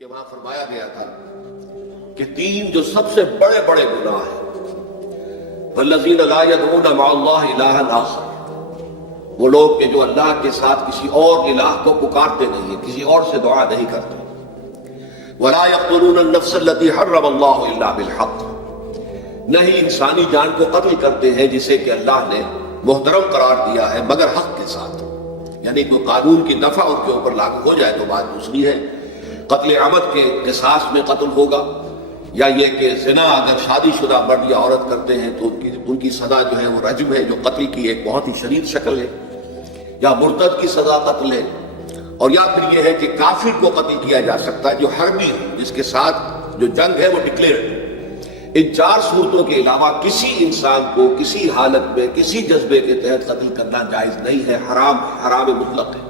کہ وہاں فرمایا گیا تھا کہ تین جو سب سے بڑے بڑے گناہ ہیں والذین لا يدعون مع اللہ الہا آخر، وہ لوگ کہ جو اللہ کے ساتھ کسی اور الہ کو پکارتے نہیں ہیں، کسی اور سے دعا نہیں کرتے، ولا يقتلون النفس التي حرم اللہ الا بالحق، نہیں انسانی جان کو قتل کرتے ہیں جسے کہ اللہ نے محترم قرار دیا ہے مگر حق کے ساتھ، یعنی کوئی قانون کی دفعہ ان کے اوپر لاگو ہو جائے تو بات دوسری ہے۔ قتل عمد کے قصاص میں قتل ہوگا، یا یہ کہ زنا اگر شادی شدہ مرد یا عورت کرتے ہیں تو ان کی سزا جو ہے وہ رجم ہے، جو قتل کی ایک بہت ہی شدید شکل ہے، یا مرتد کی سزا قتل ہے، اور یا پھر یہ ہے کہ کافر کو قتل کیا جا سکتا ہے جو حربی ہے، جس کے ساتھ جو جنگ ہے وہ ڈکلیئرڈ ہے۔ ان چار صورتوں کے علاوہ کسی انسان کو کسی حالت میں کسی جذبے کے تحت قتل کرنا جائز نہیں ہے، حرام مطلق ہے۔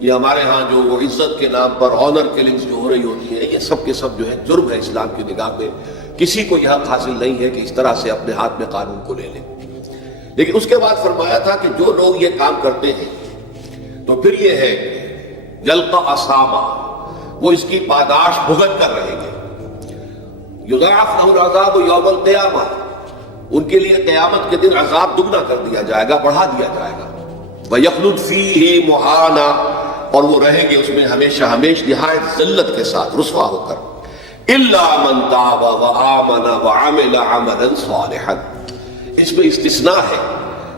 یہ ہمارے ہاں جو وہ عزت کے نام پر آنر کلنگز جو ہو رہی ہوتی ہیں، یہ سب کے سب جو ہے جرم ہے اسلام کی نگاہ میں، کسی کو یہ حق حاصل نہیں ہے کہ اس طرح سے اپنے ہاتھ میں قانون کو لے لیں۔ لیکن اس کے بعد فرمایا تھا کہ جو لوگ یہ کام کرتے ہیں تو پھر یہ ہے یلقا اسامہ، وہ اس کی پاداش بھگت کر رہیں گے۔ یضاعف لہ العذاب یوم القیامہ، ان کے لیے قیامت کے دن عذاب دگنا کر دیا جائے گا، بڑھا دیا جائے گا۔ وَيَخْلُدْ فِيهِ مُهَانًا، اور وہ رہیں گے اس میں ہمیشہ ہمیش نہایت ذلت کے ساتھ رسوا ہو کر۔ إِلَّا مَنْ تَابَ وَآمَنَ وَعَمِلَ عَمَلًا صَالِحًا، اس میں استثناء ہے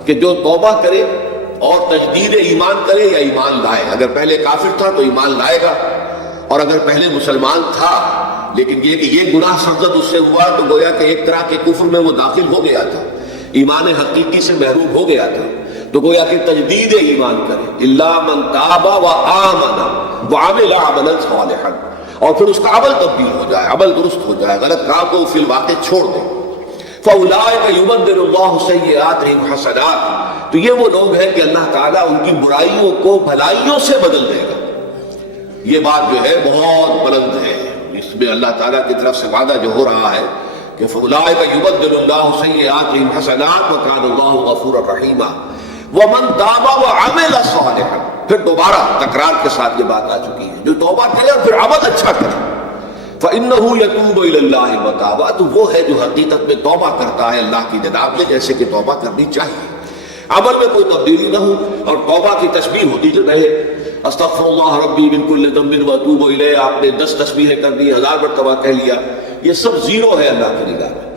کہ جو توبہ کرے اور تجدید ایمان کرے یا ایمان لائے، اگر پہلے کافر تھا تو ایمان لائے گا، اور اگر پہلے مسلمان تھا لیکن یہ کہ یہ گناہ سرزد اس سے ہوا تو گویا کہ ایک طرح کے کفر میں وہ داخل ہو گیا تھا، ایمان حقیقی سے محروم ہو گیا تھا، تو گویا کہ تجدید ایمان کرے۔ الا من تاب وآمن وعمل عملا صالحا، اور پھر اس کا عمل تبدیل ہو جائے، عمل درست ہو جائے، غلط کام کو فی الواقع چھوڑ دے۔ فاولئک یبدل اللہ سیئاتہم حسنات، تو یہ وہ لوگ ہیں کہ اللہ تعالیٰ ان کی برائیوں کو بھلائیوں سے بدل دے گا۔ یہ بات جو ہے بہت بلند ہے، اس میں اللہ تعالیٰ کی طرف سے وعدہ جو ہو رہا ہے کہ فاولئک یبدل اللہ سیئاتہم حسنات وکان اللہ غفورا رحیما۔ وَمَن تَابَ وَعَمِلَ صَالِحًا، پھر دوبارہ تکرار کے ساتھ یہ بات آ چکی ہے، جو توبہ کرے اور پھر عمل اچھا کرے، فَإِنَّهُ يَتُوبُ إِلَى اللَّهِ مَتَابًا، تو وہ ہے جو حقیقت میں توبہ کرتا ہے اللہ کی جناب میں جیسے کہ توبہ کرنی چاہیے، عمل میں کوئی تبدیلی نہ ہو، اور توبہ کی تسبیح ہوتی رہے، استغفر اللہ ربی من کل ذنب واتوب الیہ، آپ نے 10 تسبیحیں کر دی، 1000 مرتبہ کہہ لیا، یہ سب زیرو ہے اللہ کی نگاہ میں۔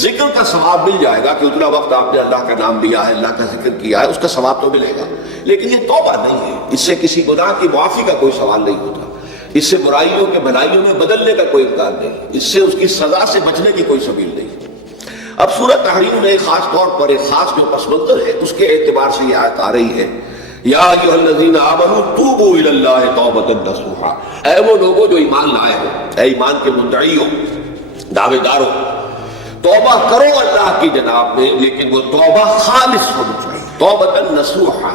ذکر کا ثواب مل جائے گا کہ اتنا وقت آپ نے اللہ کا نام لیا ہے، اللہ کا ذکر کیا ہے، اس کا ثواب تو ملے گا، لیکن یہ توبہ نہیں ہے، اس سے کسی گناہ کی معافی کا کوئی سوال نہیں ہوتا، اس سے برائیوں کے بھلائیوں میں بدلنے کا کوئی امکان نہیں، اس سے اس کی سزا سے بچنے کی کوئی سبیل نہیں۔ اب سورۃ تحریم میں خاص طور پر ایک خاص جو پس منظر ہے اس کے اعتبار سے یہ آیت آ رہی ہے، یا ایھا الذین آمنوا توبوا الی اللہ توبۃ نصوحا، اے وہ لوگوں جو ایمان لائے ہو، اے ایمان کے مدعی ہو، دعوے دار ہو، توبہ کرو اللہ کی جناب میں، لیکن وہ توبہ خالص ہونی چاہیے، توبۃ نصوحا۔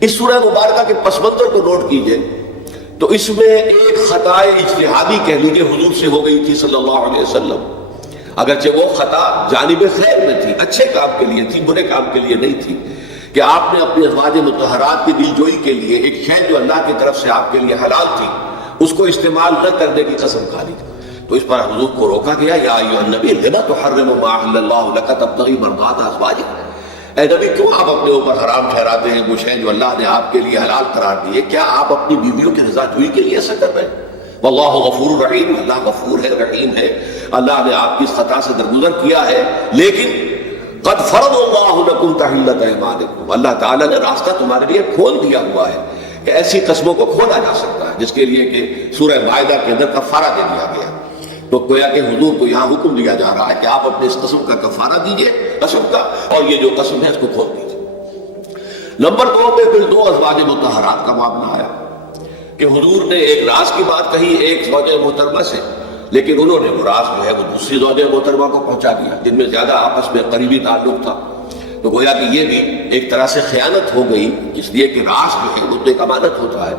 اس سورہ مبارکہ کے پس منظر کو نوٹ کیجئے تو اس میں ایک خطا اجتہادی کہہ لیجیے حضور سے ہو گئی تھی صلی اللہ علیہ وسلم، اگرچہ وہ خطا جانب خیر میں تھی، اچھے کام کے لیے تھی، برے کام کے لیے نہیں تھی، کہ آپ نے اپنی ازواج مطہرات کی دل جوئی کے لیے ایک شے جو اللہ کی طرف سے آپ کے لیے حلال تھی اس کو استعمال نہ کرنے کی قسم کھا لی، تو اس پر حضور کو روکا گیا، یا ایھا النبی لما تحرم ما احل اللہ لک تبتغی مرضات ازواجک، اے نبی کیوں آپ اپنے اوپر حرام ٹھہراتے ہیں وہ شے جو اللہ نے آپ کے لیے حلال قرار دی ہے؟ کیا آپ اپنی بیویوں کی رضا جوئی کے لیے ایسا کر رہے ہیں؟ واللہ غفور رحیم، اللہ غفور ہے، رحیم ہے، اللہ نے آپ کی اس خطا سے درگزر کیا ہے، لیکن قد فرض اللہ لکم تحلۃ ایمانکم، اللہ تعالیٰ نے راستہ تمہارے لیے کھول دیا ہوا ہے کہ ایسی قسموں کو کھولا جا سکتا ہے، جس کے لیے کہ سورہ مائدہ کے اندر کفارہ دے دیا گیا، تو گویا کہ حضور کو یہاں حکم دیا جا رہا ہے کہ آپ اپنے اس قسم کا کفارہ دیجئے، قسم کا، اور یہ جو قسم ہے اس کو کھول دیجئے۔ نمبر 2 پہ پھر 2 ازواج مطہرات کا معاملہ آیا کہ حضور نے ایک راز کی بات کہی ایک زوج محترمہ سے، لیکن انہوں نے وہ راز جو ہے وہ دوسری زوج محترمہ کو پہنچا دیا جن میں زیادہ آپس میں قریبی تعلق تھا، تو گویا کہ یہ بھی ایک طرح سے خیانت ہو گئی، اس لیے کہ راز جو ہے وہ تو ایک امانت ہوتا ہے،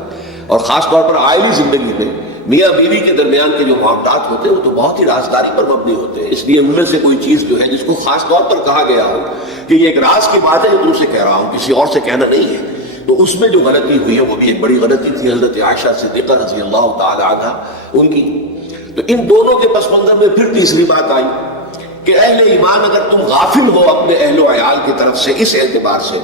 اور خاص طور پر عائلی زندگی میں میاں بیوی کے درمیان کے جو معاملات ہوتے ہیں وہ تو بہت ہی رازداری پر مبنی ہوتے ہیں، اس لیے ان میں سے کوئی چیز جو ہے جس کو خاص طور پر کہا گیا ہو کہ یہ ایک راز کی بات ہے جو تم سے کہہ رہا ہوں، کسی اور سے کہنا نہیں ہے، تو اس میں جو غلطی ہوئی ہے وہ بھی ایک بڑی غلطی تھی حضرت عائشہ صدیقہ رضی اللہ تعالی عنہ ان کی. تو ان دونوں کے پس منظر میں پھر تیسری بات آئی کہ اہل ایمان اگر تم غافل ہو اپنے اہل و عیال کی طرف سے اس اعتبار سے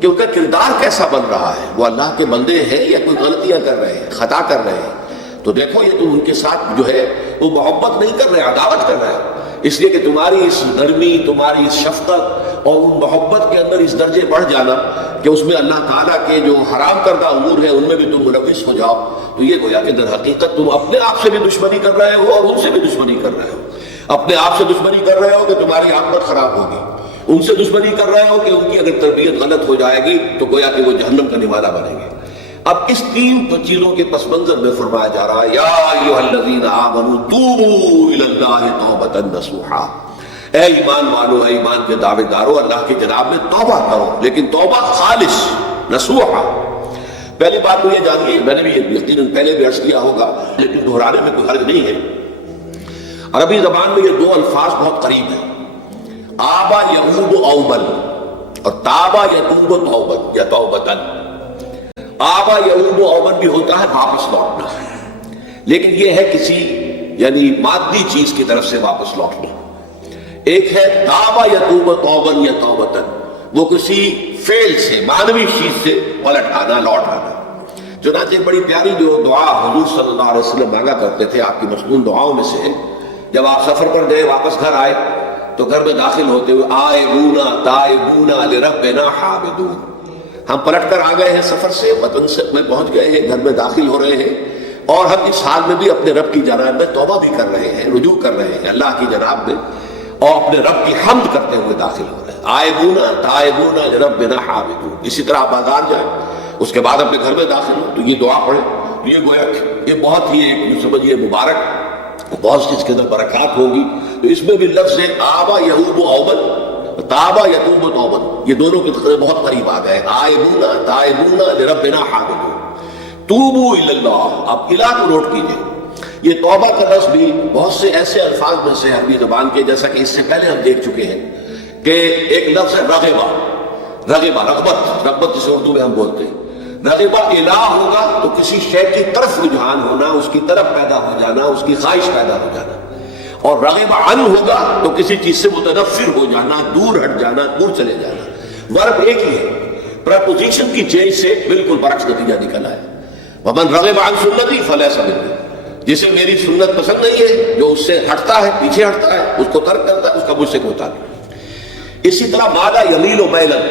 کہ ان کا کردار کیسا بن رہا ہے، وہ اللہ کے بندے ہیں یا کوئی غلطیاں کر رہے ہیں، خطا کر رہے ہیں، تو دیکھو یہ تم ان کے ساتھ جو ہے وہ محبت نہیں کر رہے، عداوت کر رہے ہیں. اس لیے کہ تمہاری اس نرمی، تمہاری اس شفقت اور ان محبت کے اندر اس درجے بڑھ جانا کہ اس میں اللہ تعالیٰ کے جو حرام کردہ امور ہیں ان میں بھی تم ملوث ہو جاؤ، تو یہ گویا کہ در حقیقت تم اپنے آپ سے بھی دشمنی کر رہے ہو اور ان سے بھی دشمنی کر رہے ہو. اپنے آپ سے دشمنی کر رہے ہو کہ تمہاری عاقبت خراب ہوگی، ان سے دشمنی کر رہے ہو کہ ان کی اگر تربیت غلط ہو جائے گی تو گویا کہ وہ جہنم کا نوالا بنیں گے. اب اس تین چیزوں کے پس منظر میں فرمایا جا رہا ہے یا ایھا الذین آمنوا توبوا الی اللہ توبۃ نصوحا، اے ایمان والو، اے ایمان کے دعوے دارو، اللہ کی جناب میں توبہ کرو، لیکن توبہ خالص نصوحا. پہلی بات تو یہ جانیے، میں نے بھی یقیناً پہلے بھی عرض کیا ہوگا لیکن دہرانے میں کوئی حرج نہیں ہے، عربی زبان میں یہ دو الفاظ بہت قریب ہیں، آبا یعوب اوبل اور تابا یتوب توبت یا توبتن. آبا یعوب اوبل بھی ہوتا ہے واپس لوٹنا، لیکن یہ ہے کسی یعنی مادی چیز کی طرف سے واپس لوٹنا. ایک ہے تابا یتوب توبن یا توبتن، وہ کسی فعل سے، معنوی چیز سے پلٹ آنا، لوٹ آنا. چنانچہ بڑی پیاری جو دعا حضور صلی اللہ علیہ وسلم مانگا کرتے تھے، آپ کی مصنون دعاؤں میں سے ہے، جب آپ سفر پر گئے واپس گھر آئے تو گھر میں داخل ہوتے ہوئے آئبونا تائبونا لربنا حامدون، ہم پلٹ کر آ گئے ہیں سفر سے، وطن سے میں پہنچ گئے ہیں، گھر میں داخل ہو رہے ہیں اور ہم اس حال میں بھی اپنے رب کی جناب میں توبہ بھی کر رہے ہیں، رجوع کر رہے ہیں اللہ کی جناب میں اور اپنے رب کی حمد کرتے ہوئے داخل ہو رہے ہیں. آئبونا تائبونا لربنا حامدون. اسی طرح آپ بازار جائیں، اس کے بعد اپنے گھر میں داخل ہو تو یہ دعا پڑھیں، تو یہ گویا یہ بہت ہی ایک سمجھیے مبارک، بہت سی اس کے اندر برکات ہوگی. تو اس میں بھی لفظ ہے آبا یعوب اوبل، تابا یتوب توبن، یہ دونوں کے بہت قریب آ گئے. آئبونا تائبونا لربنا حامدون، توبوا الی اللہ. آپ الہ کو نوٹ کیجئے، یہ توبہ کا لفظ بھی بہت سے ایسے الفاظ میں سے عربی زبان کے، جیسا کہ اس سے پہلے ہم دیکھ چکے ہیں کہ ایک لفظ ہے رغبہ، رغبہ رغبت، رغبت جسے اردو میں ہم بولتے ہیں. رغبہ الہ ہوگا تو کسی شے کی طرف رجحان ہونا، اس کی طرف پیدا ہو جانا، اس کی خواہش پیدا ہو جانا. اور رغب عن ہوگا تو کسی چیز سے متنفر ہو جانا، دور ہٹ جانا، دور چلے جانا. ورب ایک ہی ہے، پریپوزیشن کی چینج سے بالکل برعکس نتیجہ نکل آئے. ومن رغب عن سنتی فلیس منی، جسے میری سنت پسند نہیں ہے، جو اس سے ہٹتا ہے، پیچھے ہٹتا ہے، اس کو ترک کرتا ہے، اس کا مجھ سے کوئی تعلق نہیں. اسی طرح مالا یمیل و میلن،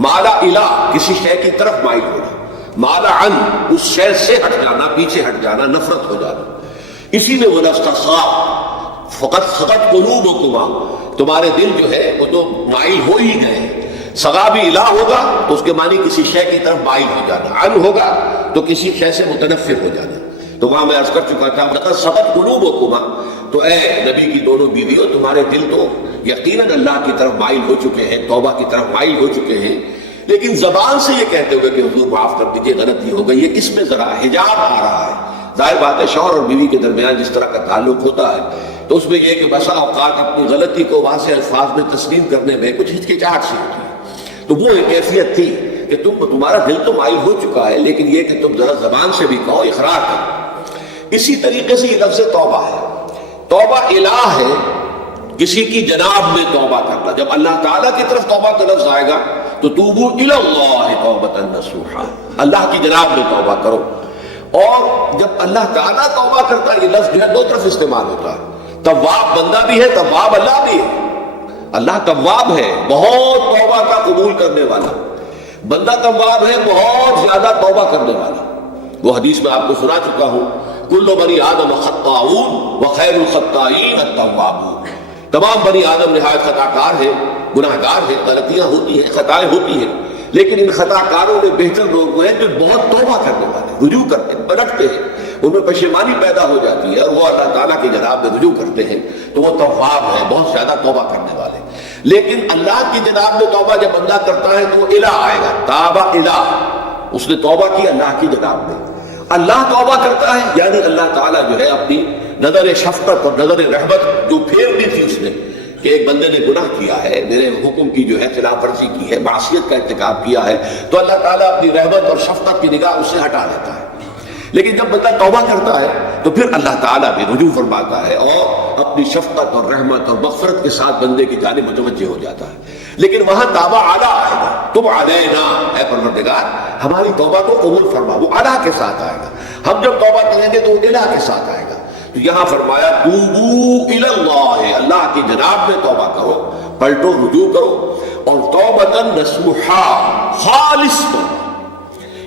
مالا الہ کسی شے کی طرف مائل ہونا، مالا عن اس شے سے ہٹ جانا، پیچھے ہٹ جانا، نفرت ہو جانا. اسی میں وہ لفظ تھا فقط فقط قلوبکما، تمہارے دل جو ہے وہ تو مائل ہو ہی گئے. سغا بھی الہ ہوگا تو اس کے معنی کسی شے کی طرف مائل ہو جانا، عن ہوگا تو کسی شے سے متنفر ہو جانا. تو وہاں میں عرض کر چکا تھا فقط فقط قلوبکما، تو اے نبی کی دونوں بیویوں، تمہارے دل تو یقیناً اللہ کی طرف مائل ہو چکے ہیں، توبہ کی طرف مائل ہو چکے ہیں، لیکن زبان سے یہ کہتے ہوئے کہ حضور معاف کر دیجیے غلطی ہو گئی، یہ کس میں ذرا حجاب آ رہا ہے. ظاہر بات ہے شوہر اور بیوی کے درمیان جس طرح کا تعلق ہوتا ہے تو اس میں یہ کہ بسا اوقات اپنی غلطی کو واضح الفاظ میں تسلیم کرنے میں کچھ ہچکچاہٹ سی ہوتی ہے. تو وہ ایک کیفیت تھی کہ تمہارا دل تو مائل ہو چکا ہے، لیکن یہ کہ تم ذرا زبان سے بھی کہو، اقرار کرو. اسی طریقے سے یہ لفظ توبہ ہے. توبہ الہ ہے، کسی کی جناب میں توبہ کرنا. جب اللہ تعالیٰ کی طرف توبہ کا لفظ آئے گا تو توبوا الی اللہ توبۃ نصوحا، اللہ کی جناب میں توبہ کرو. اور جب اللہ تعالیٰ توبہ کرتا ہے، یہ لفظ جو ہے دو طرف استعمال ہوتا ہے. تواب بندہ بھی ہے، تواب اللہ بھی ہے. اللہ تواب ہے، بہت توبہ کا قبول کرنے والا. بندہ تواب ہے، بہت زیادہ توبہ کرنے والا. وہ حدیث میں آپ کو سنا چکا ہوں، کل بنی آدم خطاؤون وخیر الخطائین التوابون. تمام بنی آدم نہایت خطا کار ہیں، گناہ گار ہیں، غلطیاں ہوتی ہیں، خطائیں ہوتی ہیں، لیکن ان خطا کاروں میں بہتر لوگ وہ ہیں جو بہت توبہ کرنے والے، رجوع کرتے ہیں، پلٹتے ہیں، ان میں پشیمانی پیدا ہو جاتی ہے اور وہ اللہ تعالیٰ کی جناب میں رجوع کرتے ہیں، تو وہ تواب ہے، بہت زیادہ توبہ کرنے والے. لیکن اللہ کی جناب میں توبہ جب بندہ کرتا ہے تو وہ الہ آئے گا، تابہ الہ، اس نے توبہ کی اللہ کی جناب میں. اللہ توبہ کرتا ہے یعنی اللہ تعالیٰ جو ہے اپنی نظر شفقت اور نظر رحمت جو پھیر دی تھی اس نے کہ ایک بندے نے گناہ کیا ہے، میرے حکم کی جو ہے خلاف ورزی کی ہے، معصیت کا ارتکاب کیا ہے، تو اللہ تعالیٰ اپنی رحمت اور شفقت کی نگاہ اسے ہٹا لیتا ہے۔ لیکن جب بندہ توبہ کرتا ہے تو پھر اللہ تعالیٰ بھی رجوع فرماتا ہے اور اپنی شفقت اور رحمت اور مغفرت کے ساتھ بندے کی جانب متوجہ ہو جاتا ہے۔ لیکن وہاں توبہ اعلیٰ آئے گا، تم علینا اے پروردگار ہماری توبہ کو قبول فرما، وہ اعلیٰ کے ساتھ آئے گا۔ ہم جب توبہ کریں گے تو وہ الہ کے ساتھ آئے گا۔ تو یہاں فرمایا توبوا الی اللہ، اللہ کی جناب میں توبہ کرو، پلٹو، رجوع کرو، اور توبۃ نصوحا، خالص توبہ۔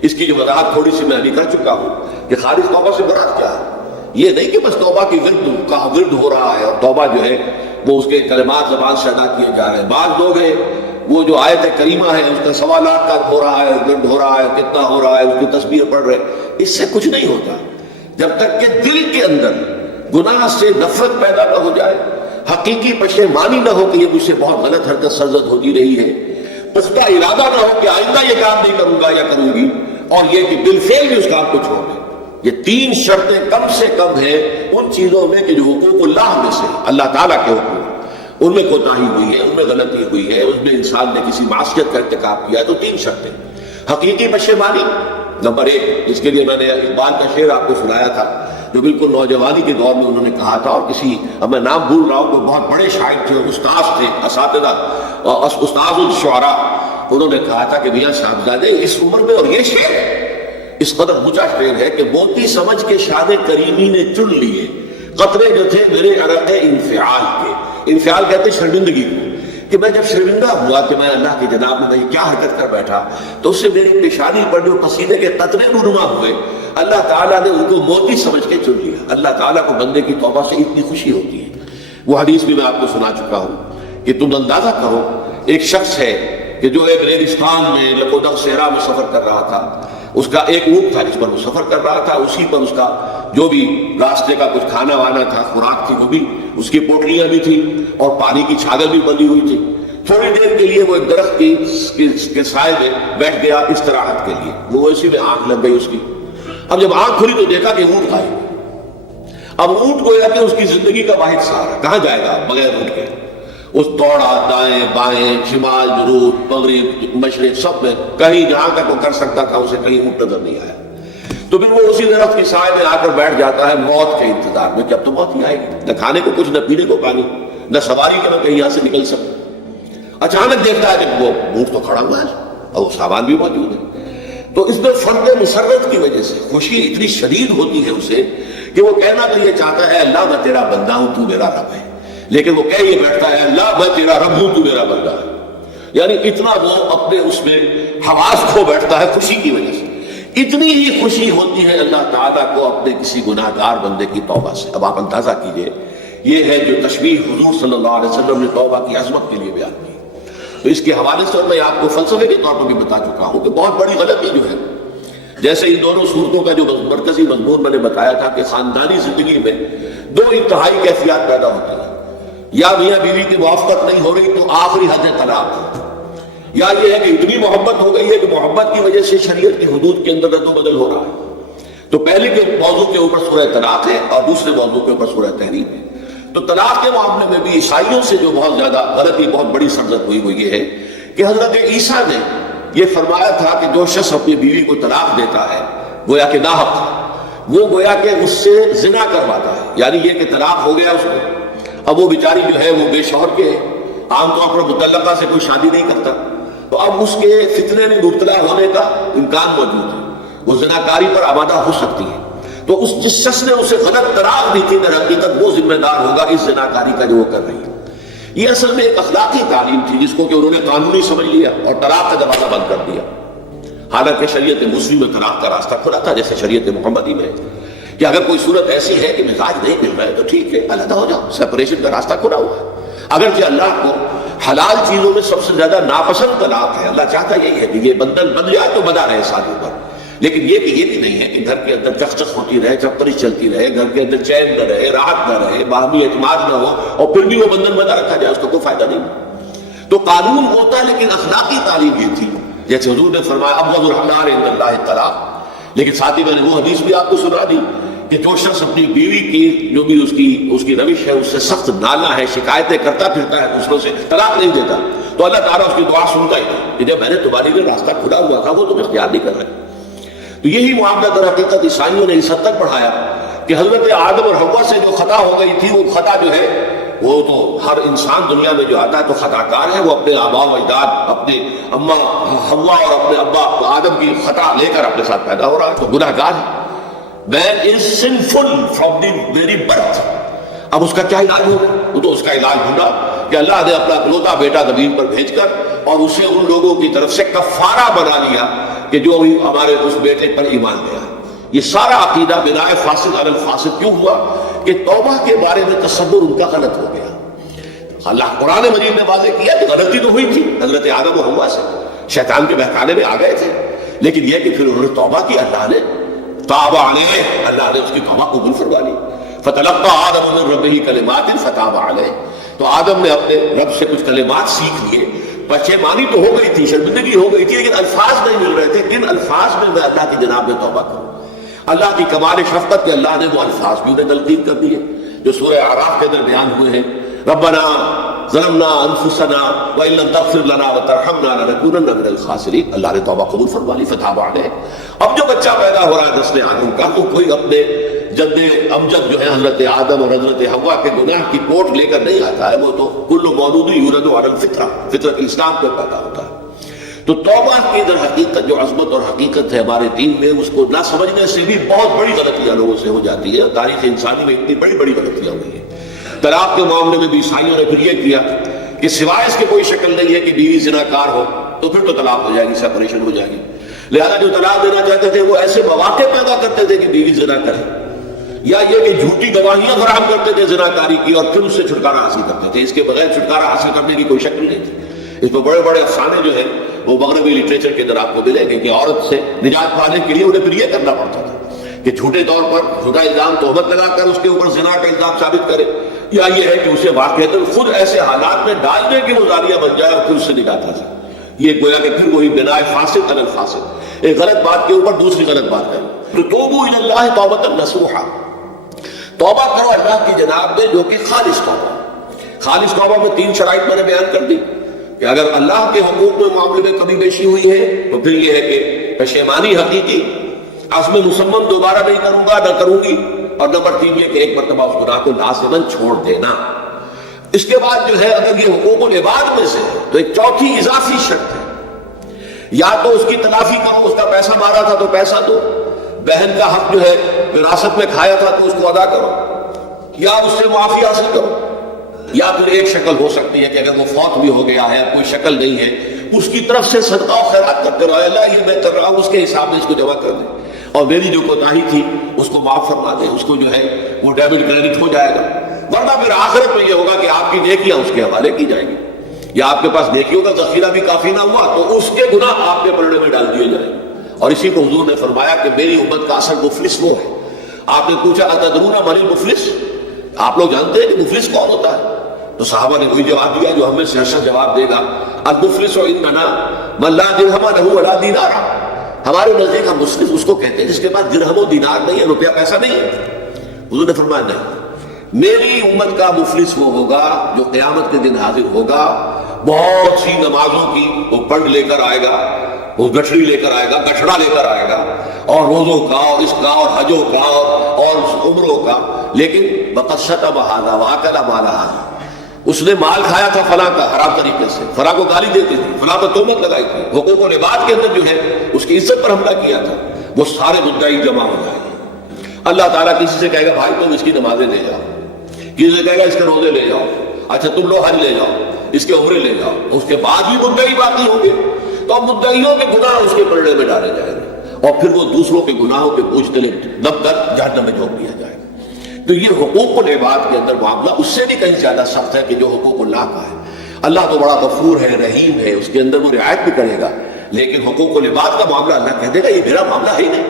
اس کی جو وضاحت تھوڑی سی میں ابھی کر چکا ہوں کہ خالص توبہ سے مراد کیا ہے۔ یہ نہیں کہ بس توبہ کی ورد ہو رہا ہے اور توبہ جو ہے وہ اس کے کلمات زبان سے ادا کیے جا رہے ہیں۔ بعض لوگ ہیں وہ جو آیت کریمہ ہے اس کا سوالات کا ہو رہا ہے، ورد ہو رہا ہے، کتنا ہو رہا ہے، اس کی تسبیح پڑھ رہے ہیں، اس سے کچھ نہیں ہوتا جب تک کہ دل کے اندر گناہ سے نفرت پیدا نہ ہو جائے، حقیقی پشیمانی نہ ہو کہ یہ مجھ سے بہت غلط حرکت سرزد ہوتی رہی ہے، پختہ ارادہ نہ ہو کہ آئندہ یہ کام نہیں کروں گا یا کروں گی، اور یہ کہ بالفعل بھی اس کام کو چھوڑ دیں۔ یہ تین شرطیں کم سے کم ہیں ان چیزوں میں کہ جو حقوق اللہ میں سے، اللہ تعالیٰ کے حقوق، ان میں کوتاہی ہوئی ہے، ان میں غلطی ہوئی ہے، اس میں انسان نے کسی معصیت کا ارتکاب کیا ہے، تو تین شرطیں۔ حقیقی پشیمانی نمبر 1، جس کے لیے میں نے اقبال کا شعر آپ کو سنایا تھا جو بالکل نوجوانی کے دور میں انہوں نے کہا تھا، اور کسی، اب میں نام بھول رہا ہوں، کوئی بہت بڑے شاعر تھے، استاذ تھے، اساتذہ، استاذ الشعراء، انہوں نے کہا تھا کہ میاں صاحبزادے اس عمر میں، اور یہ شعر اس قدر اونچا شعر ہے کہ موتی سمجھ کے شان کریمی نے چن لیے قطرے جو تھے میرے عرق انفعال کے۔ انفعال کہتے ہیں شرمندگی کو، کہ میں جب شرمندہ ہوا کہ میں اللہ کی جناب میں کیا حرکت کر بیٹھا، تو اس سے میری پیشانی پر جو پسینے کے قطرے رونما ہوئے، اللہ تعالیٰ نے ان کو موتی سمجھ کے چن لیا۔ اللہ تعالیٰ کو بندے کی توبہ سے اتنی خوشی ہوتی ہے۔ وہ حدیث بھی میں آپ کو سنا چکا ہوں کہ تم اندازہ کرو، ایک شخص ہے کہ جو ایک ریگستان میں لقودق صحرا میں سفر کر رہا تھا، اس کا ایک اونٹ تھا جس پر وہ سفر کر رہا تھا، اسی پر اس کا جو بھی راستے کا کچھ کھانا وانا تھا، خوراک تھی، وہ بھی اس کی پوٹلیاں بھی تھیں اور پانی کی چھاگل بھی بندھی ہوئی تھی۔ تھوڑی دیر کے لیے وہ ایک درخت کے سائے میں بیٹھ گیا استراحت کے لیے، وہ اسی میں آنکھ لگ گئی اس کی۔ اب جب آنکھ کھلی تو دیکھا کہ اونٹ غائب۔ اب اونٹ گویا کہ اس کی زندگی کا واحد سہارا، کہاں جائے گا بغیر اونٹ کے؟ اس دوڑا دائیں بائیں، شمال جنوب مغرب مشرق، سب میں کہیں جہاں تک وہ کر سکتا تھا اسے کہیں اونٹ نظر نہیں آیا۔ تو پھر وہ اسی درخت کی سائے میں آ کر بیٹھ جاتا ہے موت کے انتظار میں کہ اب تو موت ہی آئے گی، نہ کھانے کو کچھ، نہ پینے کو پانی، نہ سواری کے میں کہیں یہاں سے نکل سکتا۔ اچانک دیکھتا ہے کہ وہ اونٹ تو کھڑا ہوا ہے اور وہ سامان بھی موجود ہے۔ تو اس میں فرد مسرت کی وجہ سے خوشی اتنی شدید ہوتی ہے اسے کہ وہ کہنا تو یہ چاہتا ہے اللہ میں تیرا بندہ ہوں، تو میرا رب ہے، لیکن وہ کہہ یہ بیٹھتا ہے اللہ میں تیرا رب ہوں، تو میرا بندہ ہے۔ یعنی اتنا وہ اپنے اس میں حواس کھو بیٹھتا ہے خوشی کی وجہ سے۔ اتنی ہی خوشی ہوتی ہے اللہ تعالیٰ کو اپنے کسی گناہ گار بندے کی توبہ سے۔ اب آپ اندازہ کیجئے، یہ ہے جو تشبیہ حضور صلی اللہ علیہ وسلم نے توبہ کی عظمت کے لیے بیان کی۔ تو اس کے حوالے سے میں آپ کو فلسفے کے طور پر بھی بتا چکا ہوں کہ بہت بڑی غلطی جو ہے، جیسے ان دونوں صورتوں کا جو مرکزی مضمون میں نے بتایا تھا کہ خاندانی زندگی میں دو انتہائی کیفیات پیدا ہوتی ہیں، یا میاں بیوی کی موافقت نہیں ہو رہی تو آخری حد طلاق ہے، یا یہ ہے کہ اتنی محبت ہو گئی ہے کہ محبت کی وجہ سے شریعت کی حدود کے اندر رد و بدل ہو رہا ہے۔ تو پہلے کے موضوع کے اوپر سورہ طلاق ہے اور دوسرے موضوع کے اوپر سورہ تحریم ہے۔ تو طلاق کے معاملے میں بھی عیسائیوں سے جو بہت زیادہ غلطی، بہت بڑی سرزد ہوئی وہ یہ ہے کہ حضرت عیسیٰ نے یہ فرمایا تھا کہ جو شخص اپنی بیوی کو طلاق دیتا ہے گویا کہ ناحق، وہ گویا کہ اس سے زنا کرواتا ہے، یعنی یہ کہ طلاق ہو گیا اس کو، اب وہ بیچاری جو ہے وہ بے شوہر کے عام طور پر مطلقہ سے کوئی شادی نہیں کرتا، تو اب اس کے فتنے میں مبتلا ہونے کا امکان موجود ہے، وہ زناکاری پر آمادہ ہو سکتی ہے۔ تو جس شخص نے اسے غلط طلاق دی تھی در حقیقت وہ ذمہ دار ہوگا اس زناکاری کا جو وہ کر رہی ہے۔ یہ اصل میں ایک اخلاقی تعلیم تھی جس کو کہ انہوں نے قانونی سمجھ لیا اور طلاق کا دروازہ بند کر دیا، حالانکہ شریعت مسلم میں طلاق کا راستہ کھلا تھا جیسے شریعت محمدی میں کہ اگر کوئی صورت ایسی ہے کہ مزاج نہیں مل رہا ہے تو ٹھیک ہے علیحدہ ہو جاؤ، سیپریشن کا راستہ کھلا ہوا ہے۔ اگرچہ اللہ کو حلال چیزوں میں سب سے زیادہ ناپسند طلاق ہے، اللہ چاہتا یہی ہے کہ یہ بندن بن جائے تو بنا رہے ساتھ اوپر، لیکن یہ بھی نہیں ہے کہ گھر کے اندر چکچک ہوتی رہے، چپتری چلتی رہے، گھر کے اندر چین نہ رہے، راحت نہ رہے، باہمی اعتماد نہ ہو اور پھر بھی وہ بندھن بنا رکھا جائے، اس کا کوئی فائدہ نہیں۔ تو قانون ہوتا ہے لیکن اخلاقی تعلیم یہ تھی، جیسے حضور نے فرمایا ابغض الحلال عند اللہ الطلاق، لیکن ساتھ ہی میں نے وہ حدیث بھی آپ کو سنا دی کہ جو شخص اپنی بیوی کی جو بھی اس کی روش ہے اس سے سخت نالا ہے، شکایتیں کرتا پھرتا ہے دوسروں سے، طلاق نہیں دیتا، تو اللہ تعالیٰ اس کی دعا سنتا ہی نہیں کہ جب میں نے تمہارے لیے راستہ کھلا ہوا تھا وہ تم اختیار نہیں کر رہے۔ تو یہی معاملہ در حقیقت عیسائیوں نے اس حد تک بڑھایا کہ حضرت آدم اور حوا سے جو خطا ہو گئی تھی، وہ خطا جو ہے وہ تو ہر انسان دنیا میں جو آتا ہے تو خطا کار ہے، وہ اپنے آبا و اجداد، اپنے اماں حوا اور اپنے ابا آدم کی خطا لے کر اپنے ساتھ پیدا ہو رہا ہے، تو گناہ گار ہے۔ Man is sinful from the very birth۔ اب اس کا کیا علاج ہوگا؟ وہ تو اس کا علاج ہوگا کہ اللہ نے اپنا اکلوتا بیٹا زمین پر بھیج کر اور اسے ان لوگوں کی طرف سے کفارہ بنا لیا کہ جو بھی ہمارے اس بیٹے پر ایمان لیا۔ یہ سارا عقیدہ بناء فاسد علی الفاسد کیوں ہوا؟ کہ توبہ کے بارے میں تصور ان کا غلط ہو گیا۔ اللہ قرآن مجید نے واضح کیا کہ غلطی تو ہوئی تھی حضرت آدم و حوا سے، شیطان کے بہکانے میں آ گئے تھے، لیکن یہ کہ پھر انہوں نے توبہ کی، اللہ نے تاب علیہ، اللہ نے اس کی توبہ قبول فرما لی۔ فتلقى آدم من ربہ کلمات فتاب علیہ، تو آدم نے اپنے رب سے کچھ کلمات سیکھ لیے، پشیمانی تو ہو گئی تھی، شرمندگی ہو گئی تھی، لیکن الفاظ نہیں مل رہے تھے، کن الفاظ میں اللہ کی جناب میں توبہ کروں۔ اللہ کی کمال شفقت کے اللہ نے وہ الفاظ بھی انہیں تلقین کر دیے جو سورہ اعراف کے اندر بیان ہوئے ہیں، ربنا ظلمنا انفسنا وان لم تغفر لنا وترحمنا لنكونن من الخاسرین۔ اللہ نے توبہ قبول فرما لی، فتاب علیہ۔ اب جو بچہ پیدا ہو رہا ہے نسل آدم کا، تو کوئی اپنے جد امجد جو ہے حضرت آدم اور حضرت حوا کے گناہ کی کوٹ لے کر نہیں آتا ہے، وہ تو کل مولود یولد علی الفطرہ، فطرت الاسلام پہ پیدا ہوتا ہے۔ تو توبہ کی در حقیقت جو عظمت اور حقیقت ہے ہمارے دین میں، اس کو نہ سمجھنے سے بھی بہت بڑی غلطیاں لوگوں سے ہو جاتی ہے۔ تاریخ انسانی میں اتنی بڑی بڑی غلطیاں ہوئی ہیں۔ طلاق کے معاملے میں بھی عیسائیوں نے پھر یہ کیا کہ سوائے اس کے کوئی شکل نہیں ہے کہ بیوی زنا کار ہو تو پھر تو طلاق ہو جائے گی، سیپریشن ہو جائے گی، لہذا جو طلاق دینا چاہتے تھے وہ ایسے مواقع پیدا کرتے تھے کہ بیوی زنا کرے، یا یہ کہ جھوٹی گواہیاں فراہم کرتے تھے زنا کاری کی اور پھر اس سے چھٹکارا حاصل کرتے تھے۔ اس کے بغیر چھٹکارا حاصل کرنے کی کوئی شکل نہیں تھی۔ اس میں بڑے بڑے افسانے جو ہیں وہ مغربی لٹریچر کے اندر آپ کو ملیں گے کہ عورت سے نجات پانے کے لیے انہیں پھر یہ کرنا پڑتا تھا کہ جھوٹے طور پر جھوٹا الزام تہمت لگا کر اس کے اوپر زنا کا الزام ثابت کرے، یا یہ ہے کہ اسے واقعتاً خود ایسے حالات میں ڈال دے کہ وہ زانیہ بن جائے اور پھر اس سے نکاح حاصل۔ یہ گویا کہ پھر وہی بناء فاسد علی الفاسد، ایک غلط بات کے اوپر دوسری غلط بات ہے۔ تو توبوا الی اللہ توبۃ نصوحا، توبہ کرو اللہ کی جناب میں جو کہ خالص توبہ۔ خالص توبہ میں تین شرائط میں نے بیان کر دی کہ اگر اللہ کے حقوق میں معاملے میں کمی بیشی ہوئی ہے تو پھر یہ ہے کہ پشیمانی حقیقی، عزم مصمم دوبارہ نہیں کروں گا، نہ کروں گی، اور نمبر تین یہ کہ ایک مرتبہ اس گناہ کو لازماً چھوڑ دینا۔ اس کے بعد جو ہے اگر یہ حقوق العباد میں سے ہے تو ایک چوتھی اضافی شرط ہے، یا تو اس کی تلافی کرو، اس کا پیسہ مارا تھا تو پیسہ دو، بہن کا حق جو ہے وراثت میں کھایا تھا تو اس کو ادا کرو، یا اس سے معافی حاصل کرو، یا پھر ایک شکل ہو سکتی ہے کہ اگر وہ فوت بھی ہو گیا ہے، کوئی شکل نہیں ہے، اس کی طرف سے صدقہ و خیرات کرتے رہو، اللہ یہ میں کر رہا ہوں اس کے حساب میں اس کو جمع کر دیں، اور میری جو کوتاہی تھی اس کو معاف فرما دیں، اس کو جو ہے وہ ڈیبٹ کریڈٹ ہو جائے گا، ورنہ پھر آخرت میں یہ ہوگا کہ آپ کی نیکیاں اس کے حوالے کی جائیں گی، یا آپ کے پاس نیکیوں کا ذخیرہ بھی کافی نہ ہوا تو اس کے گناہ آپ کے پلڑے میں ڈال دیے جائیں گے۔ اور اسی کو حضور نے فرمایا کہ میری امت کا اصل مفلس وہ ہے۔ آپ نے پوچھا اتدرون من المفلس، آپ لوگ جانتے ہیں کہ مفلس کون ہوتا ہے؟ تو صحابہ نے وہی جواب دیا جو ہمیں سرسا جواب دے گا، المفلس عندنا من لا درہم لہ ولا دینار، ہمارے نزدیک ہم مفلس اس کو کہتے ہیں جس کے پاس درہم و دینار نہیں ہے، روپیہ پیسہ نہیں ہے۔ حضور نے فرمایا نہیں، میری امت کا مفلس وہ ہوگا جو قیامت کے دن حاضر ہوگا، بہت سی نمازوں کی وہ پنڈ لے کر آئے گا، وہ گٹھڑی لے کر آئے گا، گٹھڑا لے کر آئے گا، اور روزوں کا اور اس کا اور حجوں کا اور عمروں کا، لیکن وقد شتم ھذا واکل مال ھذا، اس نے مال کھایا تھا فلاں کا حرام طریقے سے، فلاں کو گالی دیتی تھی، فلاں پر تہمت لگائی تھی، حقوق العباد کے اندر جو ہے اس کی عزت پر حملہ کیا تھا، وہ سارے مدعی جمع ہو جائیں گے۔ اللہ تعالیٰ کسی سے کہے گا بھائی تم اس کی نمازیں لے جاؤ، کسی سے کہے گا اس کے روزے لے جاؤ، اچھا تم لوگ حج لے جاؤ، اس کے عمرے لے جاؤ، اس کے بعد بھی مدعی باقی ہوں گے تو مدعیوں کے گناہ اس کے پلڑے میں ڈالے جائیں گے، اور پھر وہ دوسروں کے گناہوں کے بوجھ تلے دب کر جہنم میں جھونک دیا جائے گا۔ تو یہ حقوق العباد کے اندر معاملہ اس سے بھی کہیں زیادہ سخت ہے کہ جو حقوق اللہ کا ہے۔ اللہ تو بڑا غفور ہے، رحیم ہے، اس کے اندر وہ رعایت بھی کرے گا، لیکن حقوق العباد کا معاملہ اللہ کہہ دے گا یہ میرا معاملہ ہے ہی نہیں،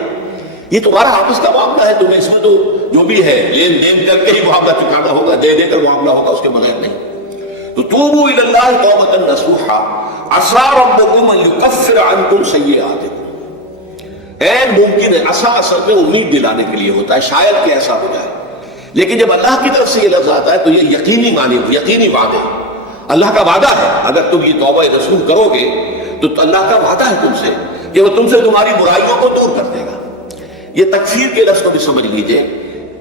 یہ تمہارا آپس کا معاملہ ہے، تمہیں اس میں تو جو بھی ہے لین دین کر کے ہی معاملہ چکانا ہوگا، دے دے کر معاملہ ہوگا، اس کے بغیر نہیں۔ تو توبوا الی اللہ توبۃ نصوحا عسى ربکم ان یکفر عنکم سیئاتکم، عین ممکن ہے، عسا اصل میں امید دلانے کے لیے ہوتا ہے، شاید کہ ایسا ہو جائے. لیکن جب اللہ کی طرف سے یہ لفظ آتا ہے تو یہ یقینی معنی، یقینی وعدے. اللہ کا وعدہ ہے اگر تم یہ توبہ رسول کرو گے تو اللہ کا وعدہ ہے تم سے کہ وہ تم سے تمہاری برائیوں کو دور کر دے گا. یہ تکفیر کے لفظ کو بھی سمجھ لیجئے.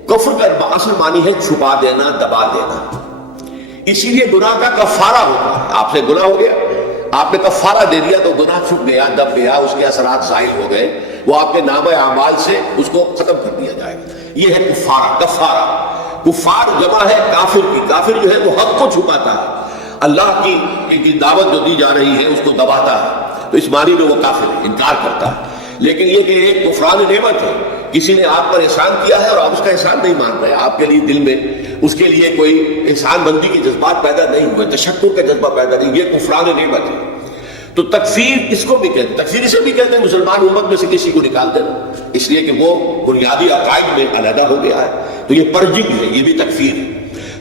کفر کا اصل معنی ہے چھپا دینا، دبا دینا. اسی لیے گناہ کا کفارہ ہوتا ہے. آپ سے گناہ ہو گیا، آپ نے کفارہ دے دیا تو گناہ چھپ گیا، دب گیا، اس کے اثرات زائل ہو گئے، وہ آپ کے نامہ اعمال سے اس کو ختم کر دیا جائے گا. یہ ہے کفارہ. کفارہ کفار جمع ہے کافر کی. کافر جو ہے وہ حق کو چھپاتا ہے، اللہ کی دعوت جو دی جا رہی ہے اس کو دباتا ہے، تو اس معنی میں وہ کافر ہے، انکار کرتا ہے. لیکن یہ کہ ایک کفران نعمت ہے، کسی نے آپ پر احسان کیا ہے اور آپ اس کا احسان نہیں مان رہے، آپ کے لیے دل میں اس کے لیے کوئی احسان بندی کے جذبات پیدا نہیں ہوئے، تشکر کا جذبہ پیدا نہیں، یہ کفران نعمت ہے. تو تکفیر اس کو بھی کہتے ہیں، تکفیر اسے بھی کہتے ہیں مسلمان امت میں سے کسی کو نکال دینا، اس لیے کہ وہ بنیادی عقائد میں علیحدہ ہو گیا ہے، تو یہ پرجنگ ہے، یہ بھی تکفیر ہے.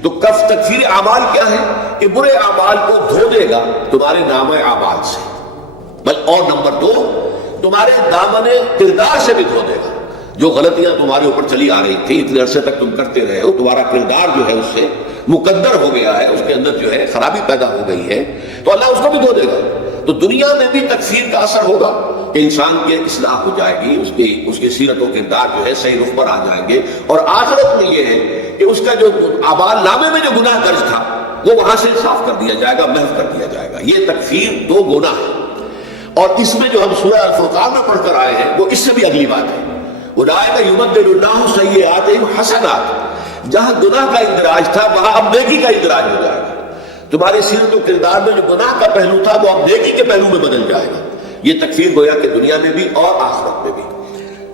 تو تکفیر اعمال کیا ہے کہ برے اعمال کو دھو دے گا تمہارے نامہ اعمال سے. اور نمبر 2 تمہارے دامن کردار سے بھی دھو دے گا. جو غلطیاں تمہارے اوپر چلی آ رہی تھی، اتنے عرصے تک تم کرتے رہے ہو، تمہارا کردار جو ہے اس سے مقدر ہو گیا ہے، اس کے اندر جو ہے خرابی پیدا ہو گئی ہے، تو اللہ اس کو بھی دھو دے گا. تو دنیا میں بھی تکفیر کا اثر ہوگا کہ انسان کی اصلاح ہو جائے گی، اس کی سیرت و کردار جو ہے صحیح رخ پر آ جائیں گے. اور آخرت میں یہ ہے کہ اس کا جو اعمال نامے میں جو گناہ درج تھا وہ وہاں سے صاف کر دیا جائے گا، محو کر دیا جائے گا. یہ تکفیر 2 گناہ ہے. اور اس میں جو ہم سورہ الفرقان میں پڑھ کر آئے ہیں وہ اس سے بھی اگلی بات ہے. اولئک یبدل اللہ سیئاتہم حسنات. جہاں گناہ کا اندراج تھا وہاں اب نیکی کا اندراج ہو جائے گا. تمہاری سیرت و کردار میں جو گناہ کا پہلو تھا وہ اب نیکی کے پہلو میں بدل جائے گا. یہ تکفیر گویا کہ دنیا میں بھی اور آخرت میں بھی.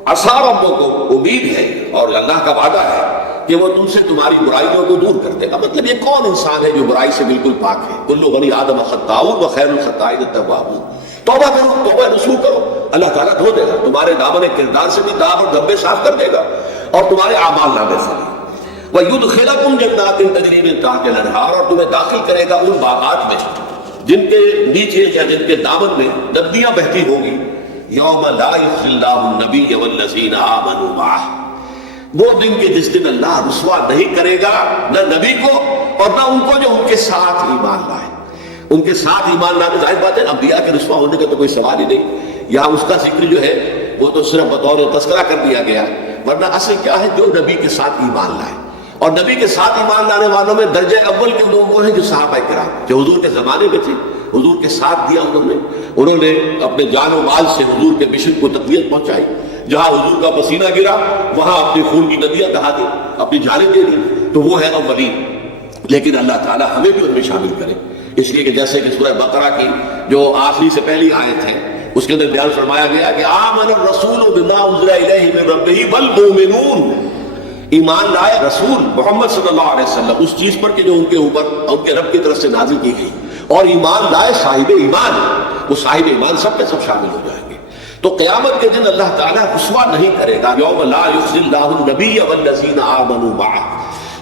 عسیٰ ربکم، امید ہے اور اللہ کا وعدہ ہے کہ وہ تم سے تمہاری برائیوں کو دور کر دے گا. مطلب یہ کون انسان ہے جو برائی سے بالکل پاک ہے؟ کل بنی آدم خطاؤون وخیر الخطائین التوابون. توبہ کرو، توبہ رسول کرو، اللہ تعالیٰ دھو دے گا تمہارے دامن کردار سے بھی، داغ اور دھبے صاف کر دے گا، اور تمہارے اعمال نامے سے بھی. وَيُدْخِلَكُمْ جَنَّاتٍ تَجْرِي مِن تَحْتِهَا الْأَنْهَارُ، اور تمہیں داخل کرے گا ان باغات میں جن کے نیچے یا جن کے دامن میں ندیاں بہتی ہوں گی. یوم لا یخزی اللہ النبی والذین آمنوا معہ، وہ دن کے جس دن اللہ رسوا نہیں کرے گا نہ نبی کو اور نہ ان کو جو ان کے ساتھ ایمان لائے. ان کے ساتھ ایمان لانے، ظاہر بات ہے انبیاء کے رسوا ہونے کا تو کوئی سوال ہی نہیں. یہاں اس کا ذکر جو ہے وہ تو صرف بطور تذکرہ کر دیا گیا، ورنہ اصل کیا ہے جو نبی کے ساتھ ایمان لائے. اور نبی کے ساتھ ایمان لانے والوں میں درجہ اول کے لوگ وہ ہیں جو صحابہ کرام، جو حضور کے زمانے میں تھے، حضور کے ساتھ دیا انہوں نے اپنے جان و مال سے حضور کے مشن کو تقویت پہنچائی. جہاں حضور کا پسینہ گرا وہاں اپنی خون کی ندیاں بہا دی، اپنی جانیں دے دی. تو وہ ہے اولین. لیکن اللہ تعالیٰ ہمیں بھی ان میں شامل کرے، اس لیے کہ جیسے کہ سورہ بقرہ کی جو آخری سے پہلی آیت ہے اس کے اندر بیان فرمایا گیا کہ آمن الرسول بما انزل الیہ من ربہ والمؤمنون، ایمان لائے رسول محمد صلی اللہ علیہ وسلم اس چیز پر کہ جو ان کے اوپر ان کے رب کی طرف سے نازل کی گئی، اور ایمان لائے صاحب ایمان. وہ صاحب ایمان سب کے سب شامل ہو جائیں گے. تو قیامت کے دن اللہ تعالیٰ رسوا نہیں کرے گا. یوم لا یخزی اللہ النبی والذین آمنوا معہ،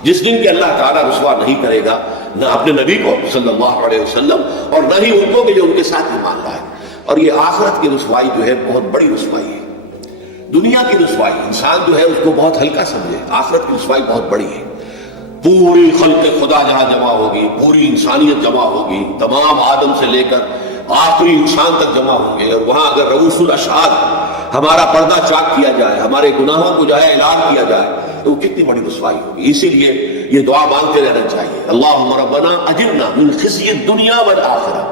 جس دن کہ اللہ تعالیٰ رسوا نہیں کرے گا نہ اپنے نبی کو صلی اللہ علیہ وسلم اور نہ ہی ان کو کہ جو ان کے ساتھ ایمان لائے. اور یہ آخرت کی رسوائی جو ہے بہت بڑی رسوائی ہے. دنیا کی رسوائی انسان جو ہے اس کو بہت ہلکا سمجھے، آخرت کی رسوائی بہت بڑی ہے. پوری خلق خدا جہاں جمع ہوگی، پوری انسانیت جمع ہوگی، تمام آدم سے لے کر آخری انسان تک جمع ہوں گے، اور وہاں اگر رؤوف الاشہاد ہمارا پردہ چاک کیا جائے، ہمارے گناہوں کو جو ہے اعلان کیا جائے، تو وہ کتنی بڑی رسوائی ہوگی. اسی لیے یہ دعا مانگتے رہنا چاہیے، اللہم ربنا اجرنا من خزی الدنیا والآخرہ،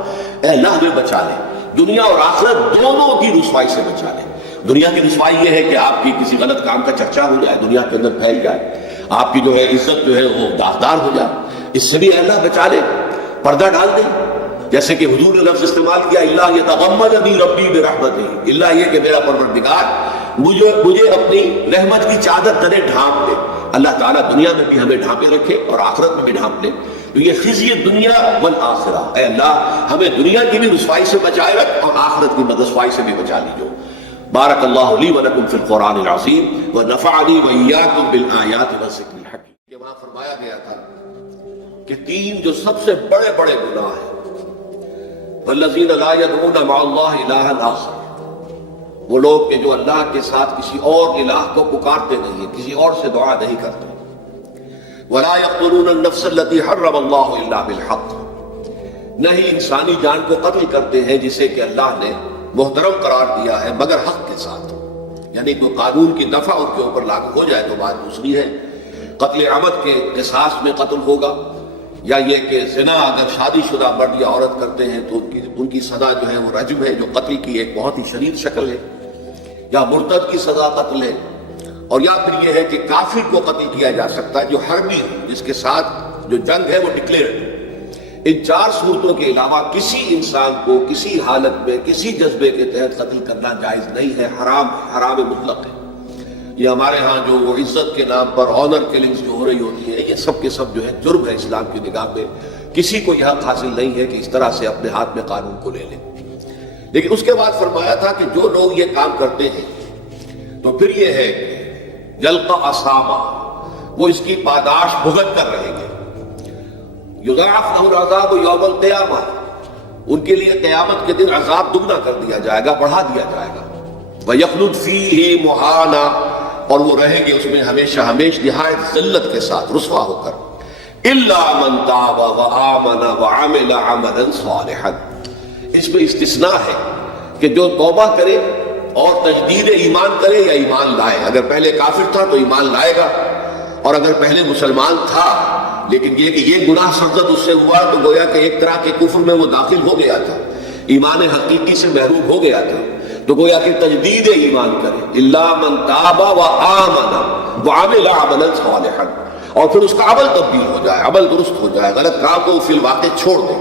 اے اللہ ہمیں بچا لے، دنیا اور آخرت دونوں کی رسوائی سے بچا لے. دنیا کی رسوائی یہ ہے کہ آپ کی کسی غلط کام کا چرچا ہو جائے، دنیا کے اندر پھیل جائے، آپ کی جو ہے عزت جو ہے وہ داغدار ہو جائے، اس سے بھی اللہ بچا لے، پردہ ڈال دے. جیسے کہ حضور نے لفظ استعمال کیا اللہ یتغمدنی ربی برحمتہ، اللہ یہ کہ میرا پروردگار مجھے اپنی رحمت کی چادر تلے ڈھانپ دے. اللہ تعالیٰ دنیا میں بھی ہمیں ڈھانپے رکھے اور آخرت میں بھی ڈھانپ لے. تو یہ خزی دنیا والآخرہ، اے اللہ ہمیں دنیا کی بھی رسوائی سے بچائے رکھ اور آخرت کی رسوائی سے بھی بچا لیجو. بارک اللہ لی ولکم فی القرآن العظیم ونفعنی وإیاکم بالآیات والذکر الحکیم. کہ وہاں فرمایا گیا تھا کہ 3 جو سب سے بڑے بڑے گناہ ہیں، والذین لا یدعون مع اللہ الہا آخر، وہ لوگ کہ جو اللہ کے ساتھ کسی اور الہ کو پکارتے نہیں ہیں، کسی اور سے دعا نہیں کرتے۔ وَلَا يَقْتُلُونَ النَّفْسَ الَّتِي حَرَّمَ اللَّهُ إِلَّا بِالْحَقِّ، نہیں انسانی جان کو قتل کرتے ہیں جسے کہ اللہ نے محترم قرار دیا ہے مگر حق کے ساتھ، یعنی کوئی قانون کی دفعہ ان کے اوپر لاگو ہو جائے تو بات دوسری ہے۔ قتل عمد کے قصاص میں قتل ہوگا، یا یہ کہ زنا اگر شادی شدہ مرد یا عورت کرتے ہیں تو ان کی سزا جو ہے وہ رجم ہے، جو قتل کی ایک بہت ہی شدید شکل ہے، یا مرتد کی سزا قتل ہے، اور یا پھر یہ ہے کہ کافر کو قتل کیا جا سکتا ہے جو حربی ہے، جس کے ساتھ جو جنگ ہے وہ ڈکلیئرڈ۔ ان چار صورتوں کے علاوہ کسی انسان کو کسی حالت میں کسی جذبے کے تحت قتل کرنا جائز نہیں ہے، حرام مطلق ہے۔ یہ ہمارے ہاں جو وہ عزت کے نام پر آنر کلنگز جو ہو رہی ہوتی ہے، یہ سب کے سب جو ہے جرم ہے اسلام کی نگاہ میں۔ کسی کو یہ حق حاصل نہیں ہے کہ اس طرح سے اپنے ہاتھ میں قانون کو لے لے۔ لیکن اس کے بعد فرمایا تھا کہ جو لوگ یہ کام کرتے ہیں تو پھر یہ ہے کہ یلقا اسامہ، وہ اس کی پاداش بھگت کر رہیں گے۔ یضاعف لہ العذاب یوم القیامہ، ان کے لیے قیامت کے دن عذاب دگنا کر دیا جائے گا، بڑھا دیا جائے گا۔ وَيَخْلُدْ فِيهِ مُهَانًا، اور وہ رہیں گے اس میں ہمیشہ ہمیش نہایت ذلت کے ساتھ، رسوا ہو کر۔ إِلَّا مَنْ تَابَ وَآمَنَ وَعَمِلَ عَمَلًا صَالِحًا، اس میں استثناء ہے کہ جو توبہ کرے اور تجدید ایمان کرے یا ایمان لائے۔ اگر پہلے کافر تھا تو ایمان لائے گا، اور اگر پہلے مسلمان تھا لیکن یہ کہ یہ گناہ سرزد اس سے ہوا تو گویا کہ ایک طرح کے کفر میں وہ داخل ہو گیا تھا، ایمان حقیقی سے محروم ہو گیا تھا، تو گویا کہ تجدید ایمان کرے۔ الا من تاب وآمن وعمل عملا صالحا، اور پھر اس کا عمل تبدیل ہو جائے، عمل درست ہو جائے، غلط کام کو فی الواقع چھوڑ دے۔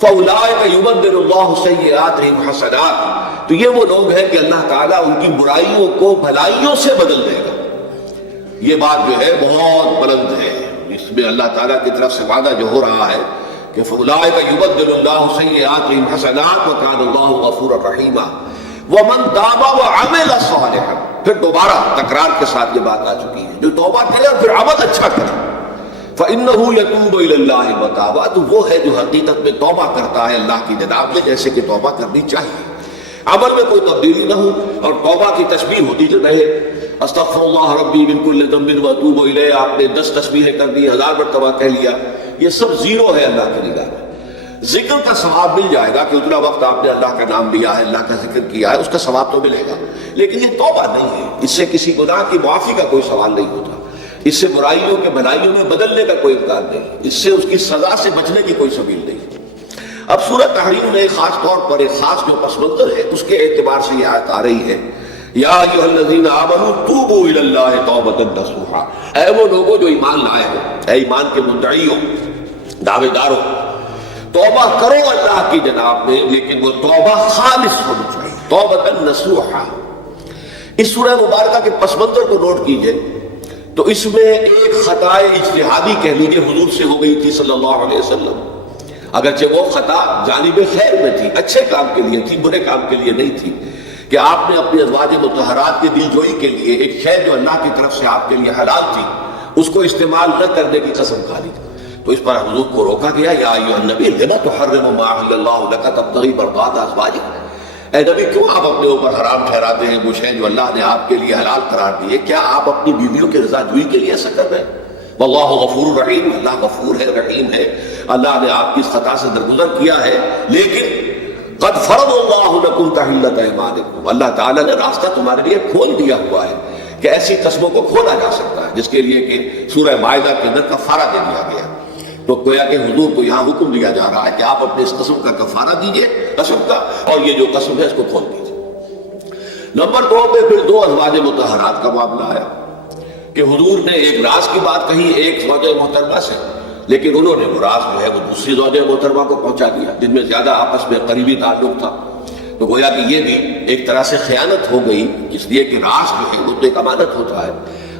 فاولئک یبدل اللہ سیئاتہم حسنات، تو یہ وہ لوگ ہیں کہ اللہ تعالیٰ ان کی برائیوں کو بھلائیوں سے بدل دے گا۔ یہ بات جو ہے بہت بلند ہے، اس میں اللہ تعالیٰ کی طرف سے وعدہ جو ہو رہا ہے کہ فاولئک یبدل اللہ سیئاتہم حسنات وکان اللہ غفورا رحیما ومن تاب وعمل صالحا، پھر دوبارہ تکرار کے ساتھ یہ بات آ چکی ہے، جو توبہ کرے اور پھر عمل اچھا کرے، فإنہ یتوب الی اللہ متابا، تو وہ ہے جو حقیقت میں توبہ کرتا ہے اللہ کی جناب میں جیسے کہ توبہ کرنی چاہیے، عمل میں کوئی تبدیلی نہ ہو، اور توبہ کی تسبیح ہوتی جو رہے، استغفر اللہ ربی من کل ذنب واتوب الیہ، آپ نے 10 تسبیحیں کر دی، 1000 مرتبہ کہہ لیا، یہ سب زیرو ہے اللہ کی نگاہ میں۔ ذکر کا ثواب مل جائے گا کہ اتنا وقت آپ نے اللہ کا نام لیا ہے، اللہ کا ذکر کیا ہے، اس کا ثواب تو ملے گا، لیکن یہ توبہ نہیں ہے، اس سے کسی گناہ کی معافی کا کوئی سوال نہیں ہوتا، اس سے برائیوں کے بھلائیوں میں بدلنے کا کوئی امکان نہیں، اس سے اس کی سزا سے بچنے کی کوئی سبیل نہیں۔ اب سورہ تحریم میں خاص طور پر ایک خاص جو پس منظر ہے اس کے اعتبار سے یہ آیت آ رہی ہے، یا ایھا الذین آمنوا توبوا الی اللہ توبۃ نصوحا، اے وہ لوگوں جو ایمان لائے ہو، اے ایمان کے مدعی ہو، دعوے دار ہو، توبہ کرو اللہ کی جناب میں، لیکن وہ توبہ خالص ہونی چاہیے، توبۃ نصوحا۔ اس سورہ مبارکہ کے پس منظر کو نوٹ کیجئے تو اس میں ایک خطا اجتہادی کہہ لیجیے حضور سے ہو گئی تھی صلی اللہ علیہ وسلم، اگرچہ وہ خطا جانب خیر میں تھی، اچھے کام کے لیے تھی، برے کام کے لیے نہیں تھی، کہ آپ نے اپنی ازواج مطہرات کی دل جوئی کے لیے ایک شے جو اللہ کی طرف سے آپ کے لیے حلال تھی اس کو استعمال نہ کرنے کی قسم کھا لی، تو اس پر حضور کو روکا گیا، یا ایھا النبی لم تحرم ما احل اللہ لک تبتغی مرضات ازواجک، اے نبی کیوں آپ اپنے اوپر حرام ٹھہراتے ہیں وہ شے جو اللہ نے آپ کے لیے حلال قرار دی ہے؟ کیا آپ اپنی بیویوں کی رضا جوئی کے لیے ایسا کر رہے ہیں؟ واللہ غفور رحیم، اللہ غفور ہے، رحیم ہے، اللہ نے آپ کی اس خطا سے درگزر کیا ہے، لیکن قد فرض اللہ لکم تحلۃ ایمانکم، اللہ تعالیٰ نے راستہ تمہارے لیے کھول دیا ہوا ہے کہ ایسی قسموں کو کھولا جا سکتا ہے، جس کے لیے کہ سورہ مائدہ کے اندر کفارہ دے دیا گیا، تو گویا کہ حضور کو یہاں حکم دیا جا رہا ہے کہ آپ اپنے اس قسم کا کفارہ دیجئے، قسم کا، اور یہ جو قسم ہے اس کو کھول دیجئے۔ نمبر 2 پہ پھر 2 ازواج مطہرات کا معاملہ آیا کہ حضور نے ایک راز کی بات کہی ایک زوجہ محترمہ سے، لیکن انہوں نے وہ راز جو ہے وہ دوسری زوجہ محترمہ کو پہنچا دیا جن میں زیادہ آپس میں قریبی تعلق تھا، تو گویا کہ یہ بھی ایک طرح سے خیانت ہو گئی، اس لیے کہ راز جو ہے وہ تو ایک امانت ہوتا ہے،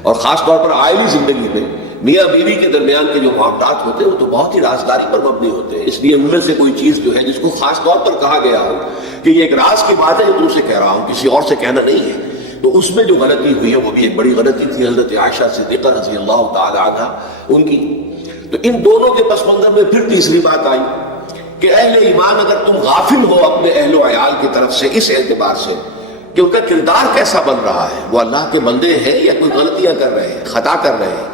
اور خاص طور پر عائلی زندگی میں میاں بیوی کے درمیان کے جو معاملات ہوتے ہیں وہ تو بہت ہی رازداری پر مبنی ہوتے ہیں، اس لیے ان میں سے کوئی چیز جو ہے جس کو خاص طور پر کہا گیا ہو کہ یہ ایک راز کی بات ہے جو تم سے کہہ رہا ہوں، کسی اور سے کہنا نہیں ہے، تو اس میں جو غلطی ہوئی ہے وہ بھی ایک بڑی غلطی تھی حضرت عائشہ صدیقہ رضی اللہ تعالی عنہ ان کی۔ تو ان دونوں کے پس منظر میں پھر تیسری بات آئی کہ اہل ایمان اگر تم غافل ہو اپنے اہل و عیال کی طرف سے اس اعتبار سے کہ ان کا کردار کیسا بن رہا ہے، وہ اللہ کے بندے ہیں یا کوئی غلطیاں کر رہے ہیں، خطا کر رہے ہیں.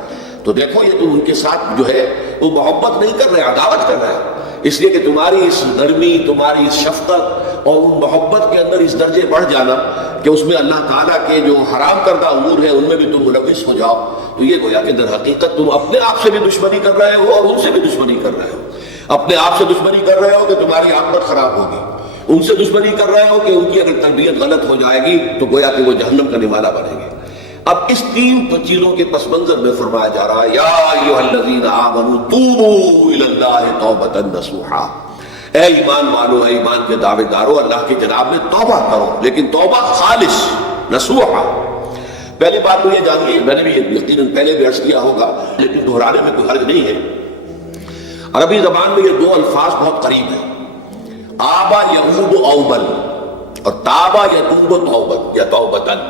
تو دیکھو یہ تم ان کے ساتھ جو ہے وہ محبت نہیں کر رہے، عداوت کر رہے ہیں، اس لیے کہ تمہاری اس نرمی، تمہاری اس شفقت اور ان محبت کے اندر اس درجے بڑھ جانا کہ اس میں اللہ تعالیٰ کے جو حرام کردہ امور ہیں ان میں بھی تم ملوث ہو جاؤ. تو یہ گویا کہ در حقیقت تم اپنے آپ سے بھی دشمنی کر رہے ہو اور ان سے بھی دشمنی کر رہے ہو. اپنے آپ سے دشمنی کر رہے ہو کہ تمہاری عاقبت خراب ہوگی، ان سے دشمنی کر رہے ہو کہ ان کی اگر تربیت غلط ہو جائے گی تو گویا کہ وہ جہنم کا نمالہ بنیں گے. اب اس تین چیزوں کے پس منظر میں فرمایا جا رہا ہے یا ایھا الذین آمنوا توبوا الی اللہ توبۃ نصوحا، اے ایمان والو، اے ایمان کے دعوے دارو، اللہ کی جناب میں توبہ کرو، لیکن توبہ خالص نصوحا. پہلی بات تو یہ جانیے، میں نے بھی یقیناً پہلے بھی عرض کیا ہوگا لیکن دہرانے میں کوئی حرج نہیں ہے. عربی زبان میں یہ دو الفاظ بہت قریب ہیں، آبا یعوب اوبن اور تابا یتوب توبت یا توبتن.